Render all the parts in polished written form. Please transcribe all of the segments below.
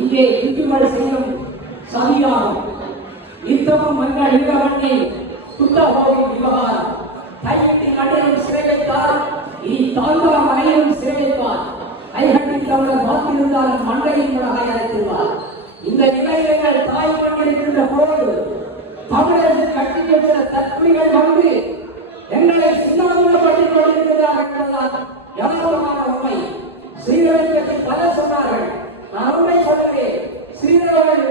இங்கே இந்துமல் செய்யும் சதியாகும். யுத்தமும் மன்னர் யுகவண்ணை குத்தகோவின் விவகாரம் கையெட்டி நடுவில் சிறை வைத்தார். இனி தாழ்வா மலையிலும் சிறை வைப்பார். கைகட்டி தமிழர் மாற்றிருந்தாலும் மண்டையின் முழகாய் அழைத்திருவார். இந்த நிலையங்கள் தாய் கொண்டிருக்கின்ற போது தமிழரசு கட்டி வைத்த தற்கொலைகள் வந்து எங்களை சின்னப்படுத்திக் கொண்டிருக்கிறார் என்பதுதான் யதார்த்தமான உண்மை. ஸ்ரீதரனை பற்றி பலர் சொன்னார்கள். நான் உண்மை சொல்கிறேன். ஸ்ரீதரன்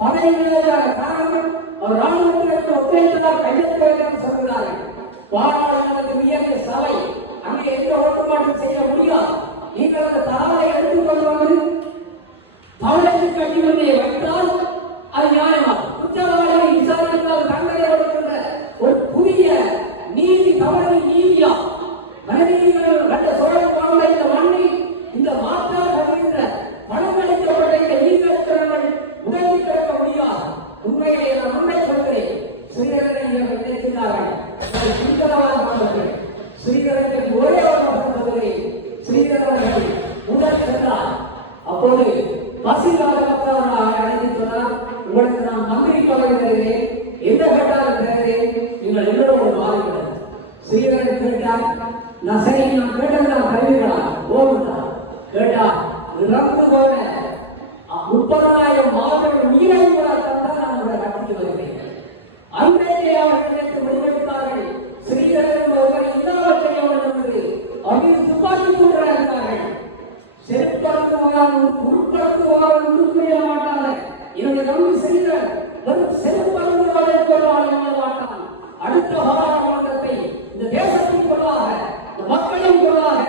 பதவியில்லாத காரணம் அவர் ராணுவத்திற்கு ஒத்துழைத்ததால் கையெழுத்து வைக்க சொல்கிறார்கள். பாராளுமன்றத்தில் உயர்ந்த சபை அங்கே எந்த ஒட்டுமாற்றம் செய்ய முடியாது. நீங்கள் அந்த தகவலை எடுத்துக் கொண்டு வந்து தமிழக கட்டி வந்து வைத்தால் அது நியாயமா? குற்றவாளிகளை விசாரித்தால் தண்டனை கொடுக்கின்ற ஒரு புதிய நீதி தமிழின் நீதியா? மனிதர்கள் கண்ட சோழன் பாவலை இந்த மண்ணில் இந்த மாற்றால் வருகின்ற பணமளிக்கப்பட்ட இந்த நீதிகள் உதவி கிடைக்க முடியாது. உண்மையிலே நான் உண்மை சொல்கிறேன். ஸ்ரீதரனை நினைக்கிறார்கள் ஸ்ரீதரனுக்கு ஒரே ஒரு சொல்கிறேன். ஸ்ரீதரன் முதல் சென்றார். அப்போது பசிக்காக அழைத்து சொன்னார், உங்களுக்கு நான் மந்திரி பதவி தருகிறேன், எந்த கேட்டாலும் தருகிறேன், நீங்கள் எல்லோரும் மாறுகிறார். ஸ்ரீதரன் கேட்டார், நான் சரி நான் கேட்டதெல்லாம் கல்விகளா போகுதா கேட்டா இறந்து போன 30,000 மாதங்கள் நீரை கூட தந்தால் நான் உங்களை கட்டிட்டு வருகிறேன். அன்றைக்கே அவர்கள் நினைத்து முடிவெடுத்தார்கள். ஸ்ரீதரன் ஒருவர் இல்லாமல் செய்ய வேண்டும் என்று அவர்கள் துப்பாக்கி கொண்டு நடந்தார்கள். செருப்படக்கு உட்படுத்து உறுப்பிட மாட்டாங்க. என்னுடைய தம்பி ஸ்ரீதரன் வெறும் செருப்படங்கு மாட்டான். அடுத்த பாராளுமன்றத்தை இந்த தேசத்தின் கொள்ளாக இந்த மக்களின் கொள்ளாக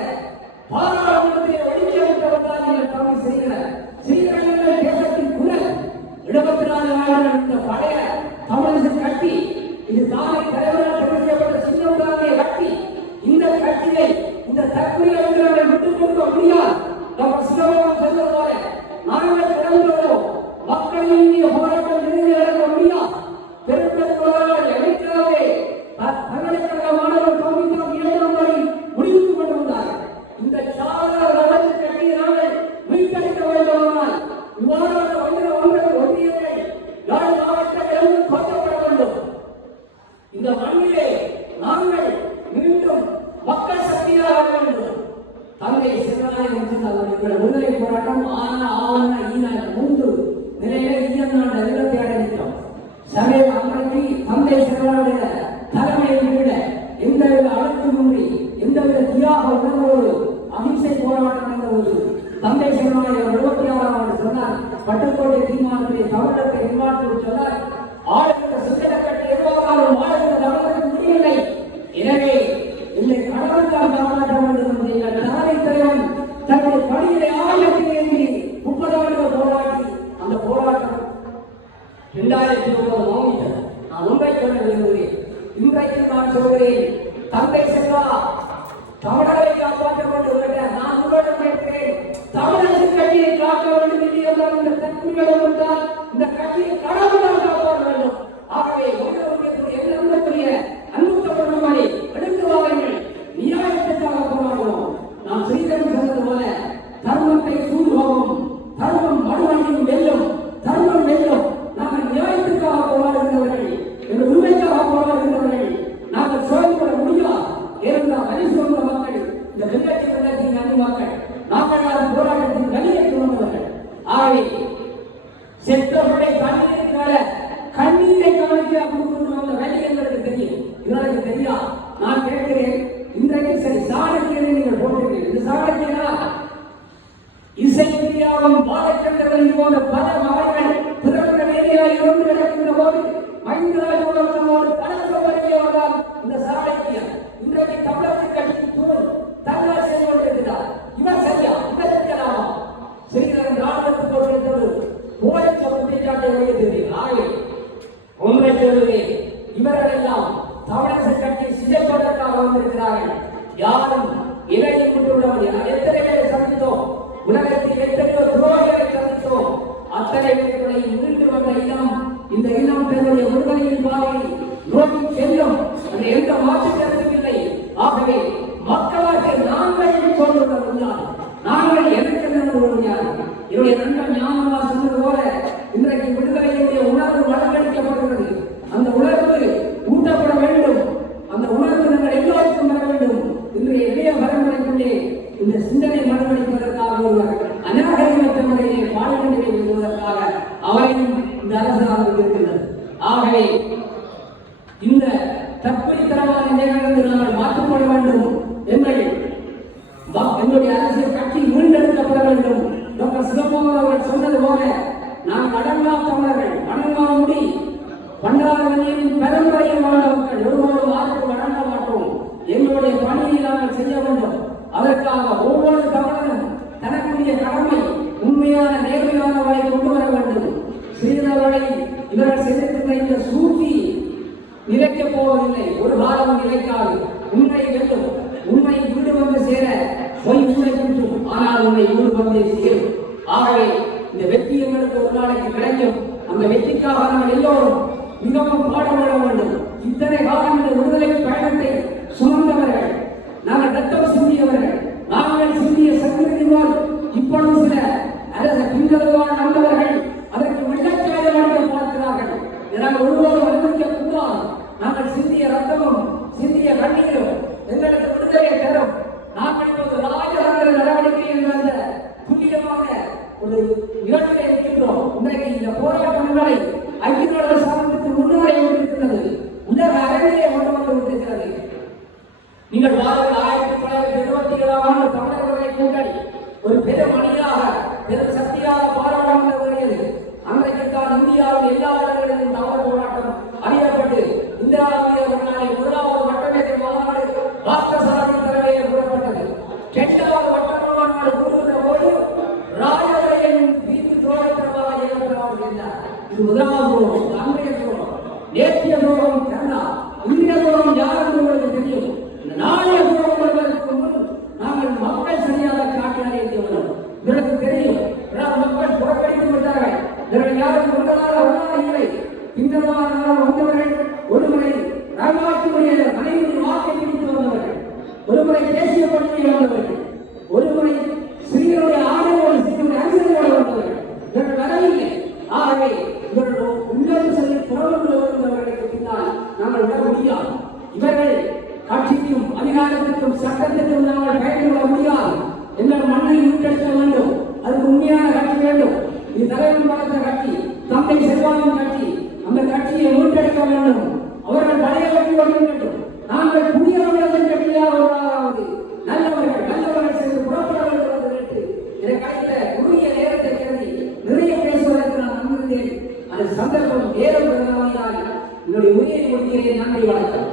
பாராளுமன்றத்தை ஒழிக்கப்பட்டவர் தான் எங்கள் தம்பி ஸ்ரீதரன். ஸ்ரீதரன் தேசத்தின் குரல் 24 ஆண்டுகள் இந்த பழைய தமிழக கட்சி இது தானே தலைவரால் தெரிவிக்கப்பட்ட சின்னவுதானிய கட்சி. இந்த கட்சியை இந்த தற்கொலை விட்டுக் கொடுக்க முடியாது. டாக்டர் சிவராமன் சொன்னது போல நாங்கள் கிளம்புகிறோம். மக்களின் இந்திய போராட்டம் இறுதி நடக்க முடியாது. பெருந்தொழிலாளர்கள் எமைக்காகவே பல்கலைக்கழக மாணவர் கல்வித்தான் 7ஆம் வரை முடிவுக்கு கொண்டு வந்தார்கள். இந்த சாதன வளர்ச்சி கட்டிய நாங்கள் மீட்டெடுக்க வேண்டுமானால் இவ்வாறான ஒன்றியங்கள் யாழ் மாவட்டங்களிலும் கோட்டப்பட வேண்டும். இந்த மண்ணிலே நாங்கள் மீண்டும் மக்கள் சக்தியாக வேண்டும். தந்தை சிவராயன் விடுதலை போராட்டம் ஆவண 3 நிலையில ஈயநாடு நிலத்தை அடைந்தோம். சமய அன்றைக்கு தந்தை சிவராயுடைய தலைமையை விட எந்தவித அழுத்தமின்றி எந்தவித தியாக உணர்வோடு அகிம்சை போராட்டம் நடந்தபோது தந்தை சிவராயர் 76ஆம் ஆண்டு சொன்னார், பட்டுக்கோட்டை தீர்மானத்தை தமிழகத்தை நிர்வாகத்தில் சொன்னார், ஆளுகிற சுந்தர கட்டி எவ்வாறாலும் ஆளுகிற தமிழகத்துக்கு முடியவில்லை. எனவே இந்த கடவுளுக்காக காப்பாற்ற வேண்டும் என்று எங்கள் தலைமை தலைவன் தன்னுடைய பணிகளை ஆயிரத்தில் ஏந்தி 30 ஆண்டுகள் போராடி அந்த போராட்டம் 2009 மௌனித்தது. நான் உண்மை சொல்ல விரும்புகிறேன். இன்றைக்கு நான் சொல்கிறேன், தந்தை செல்வா தமிழரை காப்பாற்ற வேண்டும். நான் உங்களிடம் கேட்கிறேன், தமிழக கட்சியை காக்க வேண்டும் என்று இருந்தால் இந்த தற்கொலைகள் வந்தால் இந்த கட்சியை கடவுளால் காப்பாற்ற வேண்டும். ஆகவே எல்லோருடைய அன்பு தமிழ் எடுத்து வாருங்கள், நியாயத்திற்காக போராடுவோம். நாம் ஸ்ரீதரன் சொன்னது போல தர்மத்தை சூழ்வோம், தர்மம் மறுபடியும் வெல்லும், தர்மம் வெல்லும். நாங்கள் நியாயத்துக்காக போராடுகிறவர்கள், எங்கள் உண்மைக்காக போராடுகிறவர்கள். நாங்கள் சோதிப்பட முடியாது. ஏனென்றால் வரி சொல்ற மக்கள் இந்த வெள்ளத்தின் அணி மக்கள் நாங்கள் போராட்டத்தின் வலியை துவங்குவார்கள். ஆகவே செத்தவர்களை கண்ணீரை கண்ணீரை கவனிக்க கொடுக்கணும். அந்த வலி எங்களுக்கு தெரியும், இவர்களுக்கு தெரியா. நான் கேட்கிறேன், இன்றைக்கு சரி சாணக்கியனை நீங்கள் போட்டிருக்கீங்க. இந்த சாணக்கியனா இசை இந்தியாவும் பாலச்சந்திரன் போன்ற பல மகன்கள் பிறந்த வேலையாய் இருந்து நடக்கின்ற போது மகிந்தராஜோடு பல சோதனையை வந்தால் இந்த சாணக்கியன் இன்றைக்கு தமிழக கட்சியின் தூள் தங்களால் செய்து கொண்டிருக்கிறார். இவர் சரியா? இவர் இருக்கலாமா? ஸ்ரீதரன் ராணுவத்துக்கு போட்டிருந்தது போய் குற்றச்சாட்டை வெளியே தெரியும். ஆகவே ஒன்றை சொல்லுவேன், இவர்கள் எல்லாம் தமிழக கட்சி சிதைப்பதற்காக வந்திருக்கிறார்கள். யாரும் இறையை கொண்டுள்ளவர். எத்தனை பேரை சந்தித்தோம், உலகத்தில் எத்தனையோ துரோகிகளை சந்தித்தோம். அத்தனை நாம் அடங்கா தமிழர்கள், அடங்கா முடி பண்டாரவனின் பெரும்பறையில் வாழ்ந்த மக்கள் ஒருவரோடு வாக்கு வழங்க மாட்டோம். எங்களுடைய பணியை நாங்கள் செய்ய வேண்டும். அதற்காக ஒவ்வொரு தமிழரும் தனக்குரிய கடமை உண்மையான நேர்மையானவரை கொண்டு வர வேண்டும். ஸ்ரீதரவரை இவர்கள் செய்திருக்கின்ற இந்த சூழ்ச்சி நிலைக்கப் போவதில்லை, ஒரு காலம் நிலைக்காது. உண்மை வெல்லும், உண்மை வீடு வந்து சேர பொய் உண்மை குற்றும், ஆனால் உண்மை வீடு வந்து சேரும். ஆகவே இந்த வெற்றி எங்களுக்கு ஒரு நாளைக்கு கிடைக்கும். அந்த வெற்றிக்காக நாம் எல்லோரும் மிகவும் பாடுபட வேண்டும். இத்தனை காலம் இந்த விடுதலை பயணத்தை சுமந்தவர்கள், நாங்கள் ரத்தம் சிந்தியவர்கள், நாங்கள் சிந்திய சங்கிலிவால் இப்பொழுது சில அரசு பின்தொடர்வால் நம்பவர்கள் அதற்கு வெள்ளச்சாயமாக பார்க்கிறார்கள். நாங்கள் ஒருவரும் அனுமதிக்க கூடாது. நாங்கள் சிந்திய ரத்தமும் சிந்திய கண்ணீரும் எங்களுக்கு விடுதலை தரும். நாங்கள் இப்போது ராஜதந்திர நடவடிக்கை என்ற அந்த துல்லியமான ஒரு நிகழ்ச்சியை இருக்கின்றோம். இன்றைக்கு இந்த போராட்டங்களை ஐக்கிய நாடுகள் சமூகத்துக்கு முன்னோரை இருக்கிறது, உலக அரங்கிலே கொண்டு வந்து விட்டிருக்கிறது. நீங்கள் வாருங்கள், 1977ஆம் ஆண்டு தமிழர்களை கூட்டணி ஒரு பெரும் அணியாக பெரும் சக்தியாக பாராளுமன்றம் வருகிறது. அன்றைக்குத்தான் இந்தியாவில் எல்லா இடங்களிலும் தமிழர் போராட்டம் அறியப்பட்டு இந்திரா காந்தி அவர்களால் முதலாவது வட்டமேஜை மாநாடு வாக்குசாலை தலைமையில் கூறப்பட்டது. 8வது வட்டமேஜை மாநாடு கூறுகின்ற போது ராஜதையின் வீட்டு துரோகத்திற்காக இயக்கப்பட்டவர் என்றார். இது முதலாவது துரோகம், அன்றைய துரோகம், நேற்றைய துரோகம் கண்ணா, இந்திய துரோகம் யாருக்கு உங்களுக்கு தெரியும். இந்த நாளைய துரோகம் வருவதற்கு முன் நாங்கள் மக்கள் சரியாக காட்டினாரே இதற்கு தெரியும். மக்கள் புறக்கணித்து விட்டார்கள். இவர்கள் யாரும் ஒன்றதாக இல்லை. பின்னதாக வந்தவர்கள் ஒருமுறை ராஜாட்சியுடைய மனைவியின் வாக்கை பிடித்து வந்தவர்கள், ஒருமுறை தேசிய பட்டியலில் வந்தவர்கள், ஒருமுறை ஸ்ரீகளுடைய ஆணையோடு ஸ்ரீகளுடைய அரசியலோடு வந்தவர்கள். இவர்கள் வரவில்லை. ஆகவே இவர்கள் உள்ளது சொல்லி புறவர்கள் வருந்தவர்களுக்கு பின்னால் நாங்கள் விட முடியாது. இவர்கள் கட்சிக்கும் அதிகாரத்திற்கும் சட்டத்திற்கும் நாங்கள் பயன்பட முடியாது. எங்கள் மண்ணை மீட்டெடுக்க வேண்டும். அதுக்கு உண்மையான கட்சி வேண்டும். இது தலைவன் பார்த்த கட்சி, தந்தை செல்வாவின் கட்சி. அந்த கட்சியை மீட்டெடுக்க வேண்டும். அவர்கள் பழைய கட்சி வர வேண்டும். நாங்கள் புதியவர்கள் கட்சியாக உருவாவது நல்லவர்கள் நல்லவர்கள் சேர்ந்து புறப்பட வேண்டும் என்று இதை கிடைத்த குறுகிய நேரத்தை கருதி நிறைய பேசுவதற்கு நான் முன்னிருந்தேன். அது சந்தர்ப்பம் நேரம் என்னுடைய உரையை முடிக்கிறேன். நன்றி, வணக்கம்.